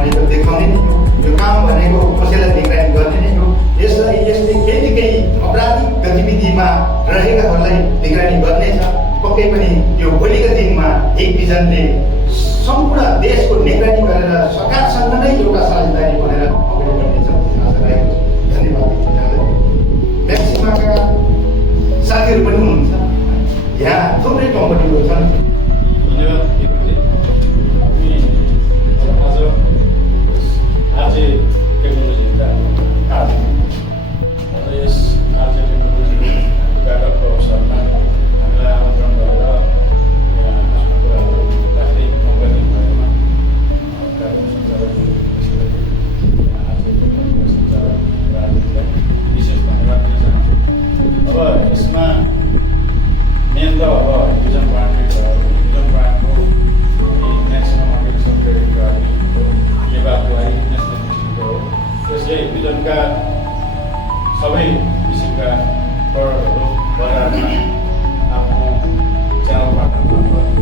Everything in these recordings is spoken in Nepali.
भनेको देखाउने नै हो। यो काम भनेको कसैलाई निगरानी गर्ने नै हो। यसले केही न केही अपराधिक गतिविधिमा रहेकाहरूलाई निगरानी गर्नेछ। पक्कै पनि यो भोलिका दिनमा एक भिजनले सम्पूर्ण देशको निगरानी गरेर सरकारसँग नै एउटा साझेदारी बनेर अगाडि बढ्नेछ भन्ने आशा राखेको छु। धन्यवाद। म्याक्सिमाका साथीहरू पनि हुनुहुन्छ, यहाँ थुप्रै कम्पनीहरू छन्। धन्यवाद। आज टेक्नोलोजी आज यस आज टेक्नोलोजी उद्घाटनको अवसरमा हामीलाई आमन्त्रण गरेर यहाँ आफ्नो कुराहरू राख्दै मौका दिनुभएकोमा कार्यक्रम सञ्चालक आज टेक्नोलोजीको सञ्चालक राजनीतिलाई विशेष धन्यवाद दिन चाहन्छु। अब यसमा मेन त अब भिजन ब्रान्डको अनि नेसनल मार्केटिङ ट्रेडिङको नेपालको लागि नेसनल मिसनको हो। यसले भिजनका सबै किसिमका प्रडक्टहरू बजारमा आफ्नो च्यानल पार्टनर मार्फत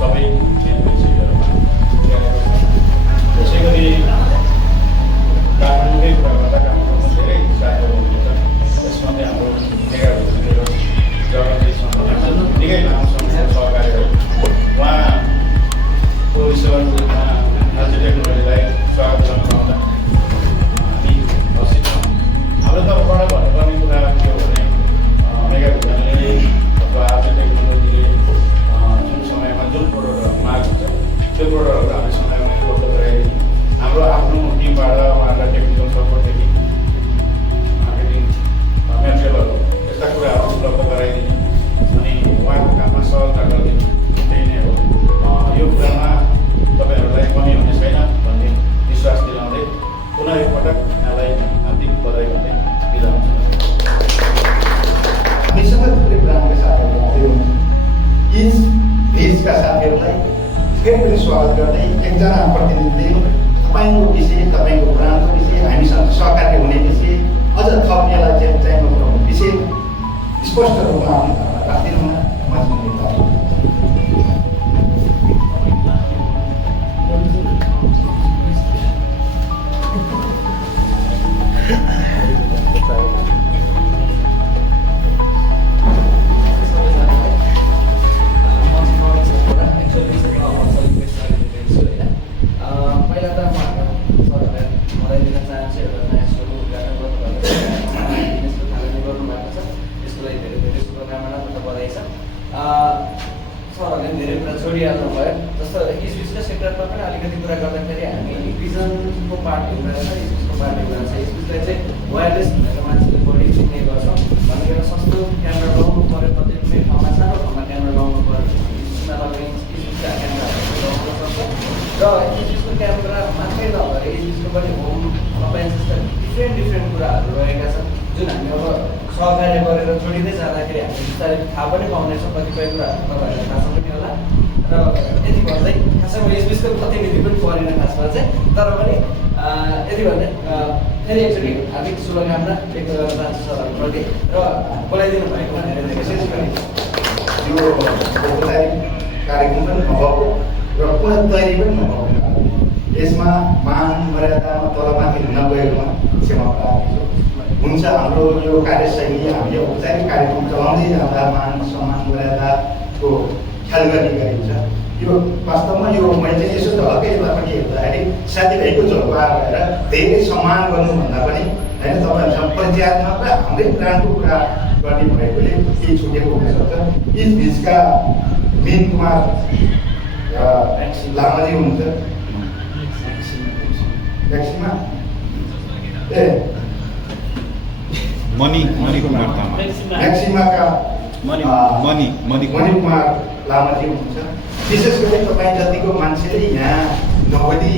सबै चिजहरूमा ल्याएको छ। त्यसै गरी काठमाडौँकै कुरा गर्दा काठमाडौँमा धेरै साथीहरू हुनुहुन्छ। त्यसमध्ये हाम्रो मेगा भिजनहरू जगदीश निकै लामो समयको सहकारीहरू उहाँको सेवामा आज टेक्नोलोजीलाई स्वागत गर्न पाउँदा हामी हर्षित छौँ। हाम्रो तर्फबाट भन्नुपर्ने कुरा के हो भने मेगा भिजनले अथवा आज टेक्नोलोजीले जुन समयमा जुन प्रोडक्टहरू माग हुन्छ त्यो प्रोडक्टहरू हामी समयमा उपलब्ध गराइदिने, हाम्रो आफ्नो टिमबाट उहाँहरूलाई टेक्निकल सपोर्टदेखि मार्केटिङ मेटेरियलहरू यस्ता कुराहरू उपलब्ध गराइदिने अनि उहाँको काममा सहजता गरिदिने, त्यही नै हो। यो कुरामा तपाईँहरूलाई कमी हुने छैन भन्ने विश्वास दिलाउँदै पुनः एकपटक यहाँलाई हार्दिक बधाई भन्दै बिदा हुन्छ। हामीसँग थुप्रै ब्रान्डका साथीहरू आउँदै हुनुहुन्छ। यी भिजका साथीहरूलाई फेरि पनि स्वागत गर्दै एकजना प्रतिनिधिले तपाईँको विषय, तपाईँको ब्रान्डको विषय, हामीसँग सहकार्य हुने विषय, अझ थप यसलाई चाहिने पुऱ्याउने विषय स्पष्ट रूपमा आफ्नो धारणा राखिदिनु हुन सरहरूले धेरै कुरा छोडिहाल्नु भयो। जस्तो स्पिचको सेक्टरमा पनि अलिकति कुरा गर्दाखेरि हामी भिजनको पार्ट हुँदोरहेछ, स्पिचको पार्ट हुँदोरहेछ। स्पिचलाई चाहिँ वायरलेस भनेर मान्छेले बढी चिन्ने गर्छौँ। भनेर सस्तो क्यामेरा लगाउनु पऱ्यो, कतै कुनै ठाउँमा सानो ठाउँमा क्यामेरा लगाउनु पऱ्यो, स्पिचमा लगाउने स्पिचका क्यामेराहरू लगाउन सक्छ। र स्पिचको क्यामेरा मात्रै नभएर स्पिचको पनि होम अप्लायन्सेसका डिफ्रेन्ट कुराहरू रहेका छन्, जुन हामी अब सहकार्य गरेर छोडिँदै जाँदाखेरि हामी बिस्तारै थाहा पनि पाउनेछौँ। कतिपय कुराहरू तपाईँहरूलाई थाहा छ पनि होला। र यति भन्दै खासमा यसबिचको प्रतिनिधि पनि परेन खासमा चाहिँ, तर पनि यति भन्दै फेरि एकचोटि हार्दिक शुभकामना व्यक्त गर्न चाहन्छु सरहरूप्रति र बोलाइदिनु भएकोमा धेरै विशेष गरी यो औपचारिक कार्यक्रम पनि नभएको र पुनः तयारी पनि नभएको यसमा मान मर्यादामा तलमाथि हुन गएकोमा क्षमा प्रार्थी छु। हुन्छ, हाम्रो यो कार्यशैली हामीले औपचारिक कार्यक्रम चलाउँदै जाँदा मान सम्मान मर्यादाको ख्याल गर्ने गरिन्छ। यो वास्तवमा यो मैले चाहिँ यसो झलकै पनि हेर्दाखेरि साथीभाइको झलकार भएर धेरै सम्मान गर्नुभन्दा पनि होइन तपाईँहरूसँग परिचयात्मक र हाम्रै ब्रान्डको कुरा गर्ने भएकोले केही छुटेको हुनसक्छ। यस बिचका मिन कुमार लामाजी हुनुहुन्छ, म्याक्सिमा मणि कुमार तामाङ, म्याक्सिमाका मणि कुमार लामाजी हुनुहुन्छ। विशेष गरी तपाईँ जतिको मान्छेले यहाँ नभई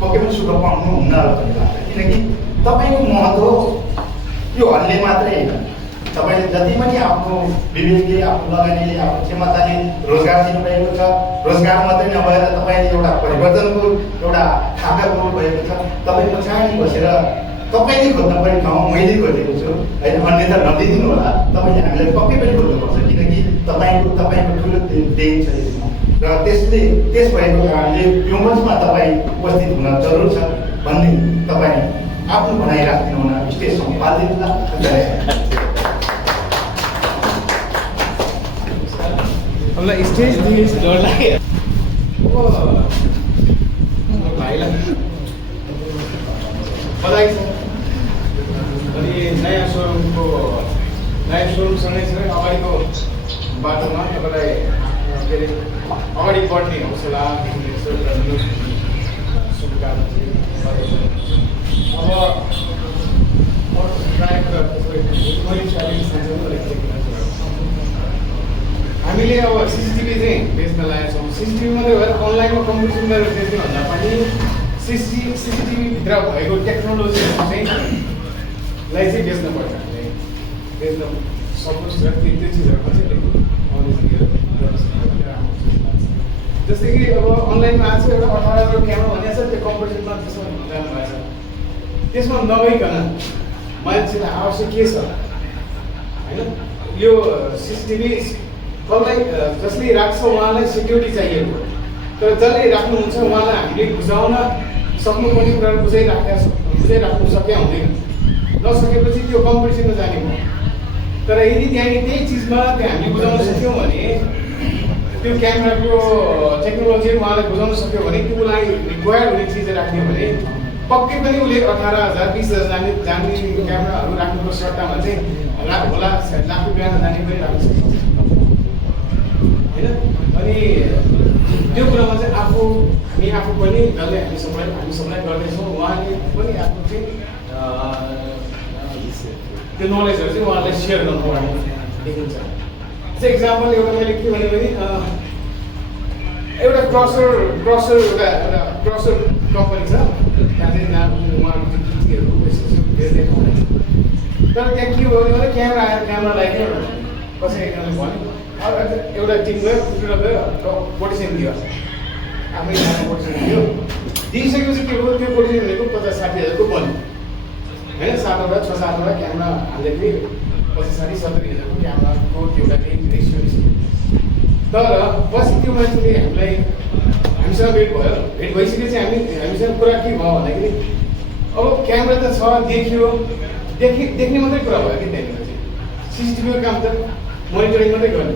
पक्कै पनि सुख पाउनुहुन्न भन्ने लाग्छ, किनकि तपाईँको महत्त्व यो हल्ले मात्रै होइन। तपाईँले जति पनि आफ्नो विवेकले, आफ्नो लगानीले, आफ्नो क्षमताले रोजगार दिनुभएको छ। रोजगार मात्रै नभएर तपाईँले एउटा परिवर्तनको एउटा खाका बोल्नुभएको छ। तपाईँ पछाडि बसेर तपाईँले खोज्नुपर्ने ठाउँ मैले खोजेको छु होइन, अन्यथा नदिदिनु होला। तपाईँले हामीलाई पक्कै पनि खोज्नुपर्छ, किनकि तपाईँको ठुलो देन छ यसमा। र त्यस भएको कारणले यो मञ्चमा तपाईँ उपस्थित हुन जरुर छ भन्ने तपाईँ आफ्नो भनाइ राख्नु हुन स्टेज सम्पादितलाई हामीलाई स्टेज दिएपछि डर लाग्यो भाइलाई बधाई छ अनि नयाँ सोरुम सँगै अगाडिको बाटोमा तपाईँलाई के अरे अगाडि बढ्ने हौसला शुभकामना अब हामीले अब सिसिटिभी चाहिँ बेच्न लागेका छौँ। सिसिटिभी मात्रै भएर अनलाइनमा कम्पिटिसन गरेर बेच्ने भन्दा पनि सिसिटिभीभित्र भएको टेक्नोलोजी चाहिँ बेच्नुपर्छ। हामीले बेच्न सपोज त्यो चिजहरू कसैले जस्तै कि अब अनलाइनमा आज एउटा 18 क्यामेरा भनेको छ, त्यो कम्पिटिसनमा त्यसमा जानुभएको छ। त्यसमा नगइकन मान्छेलाई आवश्यक के छ होइन, यो सिसिटिभी कसलाई जसले राख्छ उहाँलाई सेक्युरिटी चाहिएको, तर जसले राख्नुहुन्छ उहाँलाई हामीले बुझाउन सक्नुपर्ने कुराहरू बुझाइराख्नु सके हुँदैन। नसकेपछि त्यो कम्पिटिसनमा जाने भयो। तर यदि त्यहाँनिर त्यही चिजमा त्यो हामीले बुझाउन सक्यौँ भने, त्यो क्यामेराको टेक्नोलोजी उहाँलाई बुझाउन सक्यो भने, त्यो उसलाई रिक्वायर्ड हुने चिज राख्यो भने पक्कै पनि उसले 18,000 20,000 जाने क्यामेराहरू राख्नुको सट्टामा चाहिँ होला लाख रुपियाँमा जाने पनि राख्न सक्छ होइन। अनि त्यो कुरामा चाहिँ आफू पनि जसले हामी सबैलाई गर्दैछौँ उहाँले पनि आफ्नो चाहिँ त्यो नलेजहरू चाहिँ उहाँलाई सेयर गर्नुपर्ने देखिन्छ। जस्तै इक्जाम्पल एउटा मैले के भने एउटा क्रसर कम्पनी छ, त्यहाँ चाहिँ उहाँहरूको चिजहरू बेच्दै खाँदैछ। तर त्यहाँ के भयो भने क्यामेरा आएर क्यामेरा लगाइदियो कसै एकजनाले भन्यो, अब एउटा टिम गयो गयो कोटेसन दियो, आफै कोटेसन दियो, दिइसकेपछि के भयो त्यो कोटेसन भनेको 50-60 हजारको बन्यो होइन। 6-7वटा क्यामेरा हाल्दाखेरि 50-60-70 हजारको क्यामेराको एउटा रेसियो निस्क्यो। तर पछि त्यो मान्छेले हामीसँग भेट भइसकेपछि हामीसँग कुरा के भयो भन्दाखेरि अब क्यामेरा त छ, देख्ने मात्रै कुरा भयो कि त्यहाँनिर चाहिँ सिसिटिभीको काम त मोनिटरिङ मात्रै गर्ने,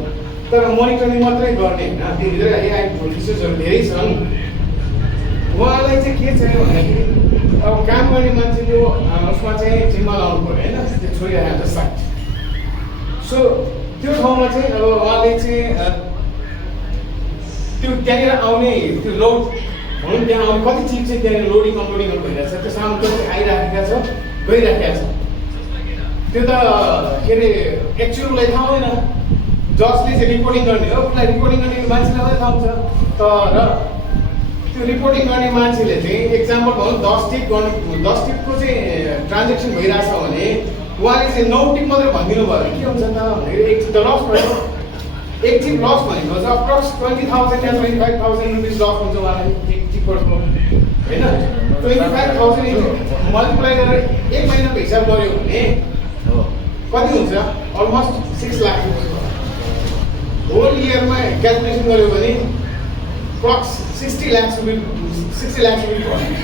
तर मोनिटरिङ मात्रै गर्ने होइन, त्योभित्र एआई रिसोर्सहरू धेरै छन्। उहाँलाई चाहिँ के चाहियो भन्दाखेरि अब काम गर्ने मान्छेको उसमा चाहिँ जिम्मा लाउनु पऱ्यो होइन, त्यो छोडिरहेको हुन्छ साइट। सो त्यो ठाउँमा चाहिँ अब उहाँले चाहिँ त्यो त्यहाँनिर आउने त्यो लोड भनौँ, त्यहाँ आउने कति चिज चाहिँ त्यहाँनिर लोडिङ अनलोडिङहरू भइरहेको छ, त्यो सामान कति आइराखेका छ गइराखेका छ, त्यो त के अरे एक्चुअल उसलाई थाहा हुँदैन। जसले चाहिँ रिपोर्टिङ गर्ने हो उसलाई रिपोर्टिङ गर्ने मान्छेलाई मात्रै थाहा हुन्छ। तर त्यो रिपोर्टिङ गर्ने मान्छेले चाहिँ एक्जाम्पल भनौँ 10 टिपको चाहिँ ट्रान्जेक्सन भइरहेछ भने उहाँले चाहिँ 9 टिप मात्रै भनिदिनु भयो के हुन्छ त भन्दाखेरि एक टिप त लस भयो। एक टिप लस भनेको चाहिँ अप्रोक्स 20,000 या 25,000 रुपिस लस हुन्छ उहाँलाई एक टिपको होइन। 25,000 मल्टिप्लाई गरेर एक महिनाको हिसाब गऱ्यो भने कति हुन्छ, अलमोस्ट 6 लाख रुपियाँ। होल इयरमा क्यालकुलेसन गऱ्यो भने अप्रोक्स 60 लाख रुपियाँ भयो।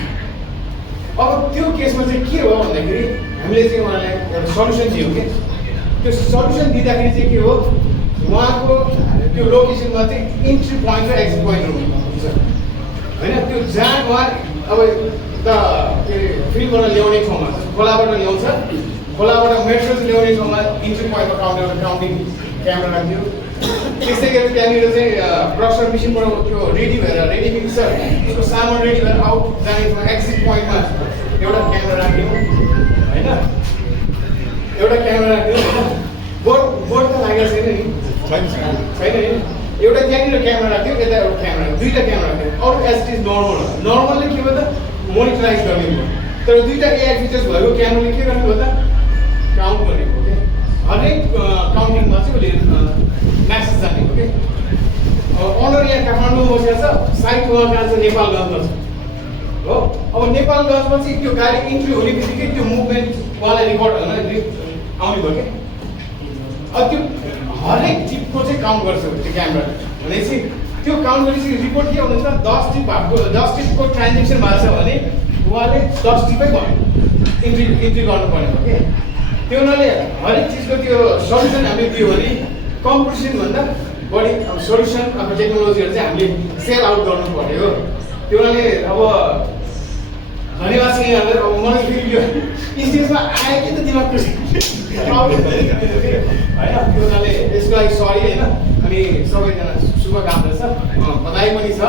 अब त्यो केसमा चाहिँ के हो भन्दाखेरि हामीले चाहिँ उहाँलाई एउटा सल्युसन दियौँ कि त्यो सल्युसन दिँदाखेरि चाहिँ के हो, उहाँको त्यो लोकेसनमा चाहिँ इन्ट्री पोइन्ट र एक्जिट पोइन्टहरू हुन्छ होइन। त्यो जहाँ उहाँ अब त के अरे फिल्डबाट ल्याउने ठाउँमा खोलाबाट ल्याउँछ, खोलाबाट मेट्रोज ल्याउने ठाउँमा इन्ट्री पोइन्टमा काउन्टिङ क्यामेरा राखिदियो। त्यस्तै गरी त्यहाँनिर चाहिँ क्रसर मेसिनबाट त्यो रेडी फिक्स छ, त्यसको सामान रेडी भएर आउट जाने ठाउँमा एक्जिट पोइन्टमा एउटा क्यामेरा राख्यो होइन, एउटा क्यामेरा राख्यो होइन। बोर्ड त लागेको छैन नि, छैन नि। एउटा त्यहाँनिर क्यामेरा राख्यो, यता एउटा क्यामेरा, दुईवटा क्यामेरा राख्यो। अरू एज इट इज नर्मलले के भयो त मोनिटराइज गर्ने भयो। तर दुईवटा एआई फिचर्स भएको क्यामेराले के गर्ने भयो त काउन्ट गर्ने भयो क्या। हरेक काउन्टिङमा चाहिँ उसले म्यासेज जाने हो कि अनर यहाँ काठमाडौँमा बसेको छ, साइट उहाँ कहाँ छ नेपालगञ्जमा छ हो। अब नेपालगञ्जमा चाहिँ त्यो गाडी इन्ट्री हुने बित्तिकै त्यो मुभमेन्ट उहाँलाई रिकर्ड आउने भयो क्या। अब त्यो हरेक चिपको चाहिँ काउन्ट गर्छ त्यो क्यामेराले भनेपछि त्यो काउन्ट गरेपछि रिपोर्ट के आउँदैछ 10 टिपको ट्रान्जेक्सन भएको छ भने उहाँले 10 टिपै इन्ट्री गर्नुपर्ने हो कि त्यो हुनाले हरेक चिजको त्यो सल्युसन हामीले दियो भने कम्पिटिसनभन्दा बढी अब सल्युसन अब टेक्नोलोजीहरू चाहिँ हामीले सेल आउट गर्नु पर्यो हो त्यो हुनाले अब धन्यवाद छ यहाँलाई अब मलाई फेरि यो स्टेजमा आयो कि त दिमाग खुसी होइन त्यो हुनाले यसको लागि सरी होइन अनि सबैजना शुभकामना छ बधाई पनि छ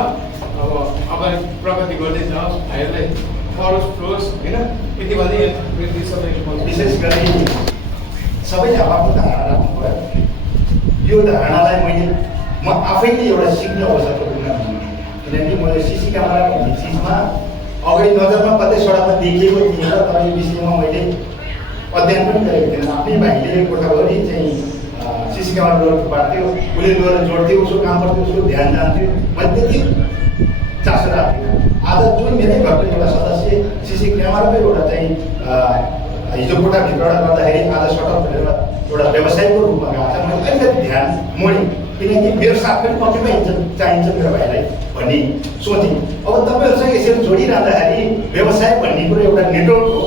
अब अगाडि प्रगति गर्दैछ भाइहरूलाई फलोस फ्लोस होइन यति भन्दै विशेष गरी सबैले आफ्नो धारणा राख्नु पर्यो यो धारणालाई म आफैले एउटा सिक्ने अवसर पुग्न किनकि मैले सिसी क्यामेरा भन्ने चिजमा अगाडि नजरमा कतै सडकमा देखिएको थिएन तर यो विषयमा मैले अध्ययन पनि गरेको थिएन आफ्नै भाइले गोठाभरि चाहिँ सिसी क्यामेरा लोड पार्थ्यो उसले गएर जोड्थ्यो उसको काम गर्थ्यो उसको ध्यान जान्थ्यो मैले त्यति चासो राख्थ्यो आज जुन मेरै घरको एउटा सदस्य सिसी क्यामेराको एउटा चाहिँ हिजो कोठाभित्रबाट गर्दाखेरि आज सटक खोलेर एउटा व्यवसायको रूपमा गएको छ मैले अलिकति ध्यान मोडेँ किनकि मेरो साथ पनि कतिपय चाहिन्छ मेरो भाइलाई भन्ने सोचेँ अब तपाईँहरूसँग यसरी जोडिरहँदाखेरि व्यवसाय भन्ने कुरो एउटा नेटवर्क हो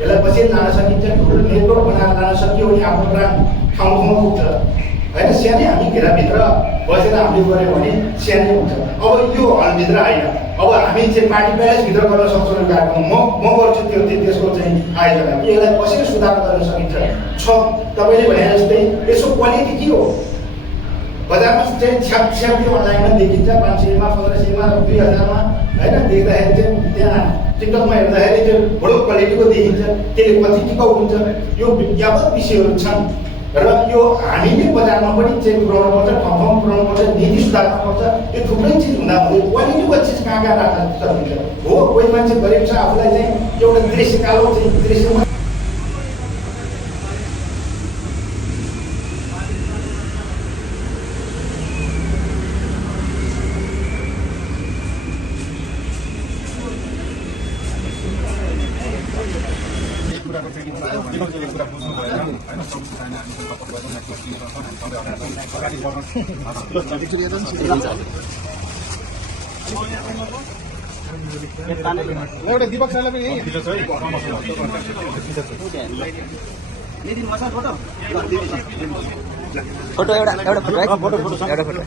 यसलाई पछि लान सकिन्छ ठुलो नेटवर्क बनाएर लान सकियो भने आफ्नो ब्रान्ड ठाउँ ठाउँमा पुग्छ होइन सानै हामी घेराभित्र बसेर हामीले गऱ्यौँ भने सानै हुन्छ अब यो हलभित्र होइन अब हामी चाहिँ पार्टी प्यालेसभित्र गर्न सक्छौँ गएको म गर्छु त्यो त्यसको चाहिँ आयोजना कि यसलाई कसरी सुधार गर्न सकिन्छ छ तपाईँले भने जस्तै यसको क्वालिटी के हो बजारमा चाहिँ छ्याप्छ्याप्ती अनलाइनमा देखिन्छ 500मा 1500मा 2000मा होइन देख्दाखेरि चाहिँ त्यहाँ टिकटकमा हेर्दाखेरि चाहिँ बडो क्वालिटीको देखिन्छ त्यसले कति टिकाउ हुन्छ यो यावत विषयहरू छन् र यो हामीले बजारमा पनि चेक पुऱ्याउनुपर्छ ठाउँ पुऱ्याउनुपर्छ नीति सुधार्न पर्छ यो थुप्रै चिज हुँदा हुँदै क्वालिटीको चिज कहाँ राख्न सकिन्छ हो कोही मान्छे गरिब छ आफूलाई चाहिँ एउटा दृश्य कालो चाहिँ दृश्यमा एउटा दिपक सरलाई पनि फोटो एउटा फोटो है फोटो एउटा फोटो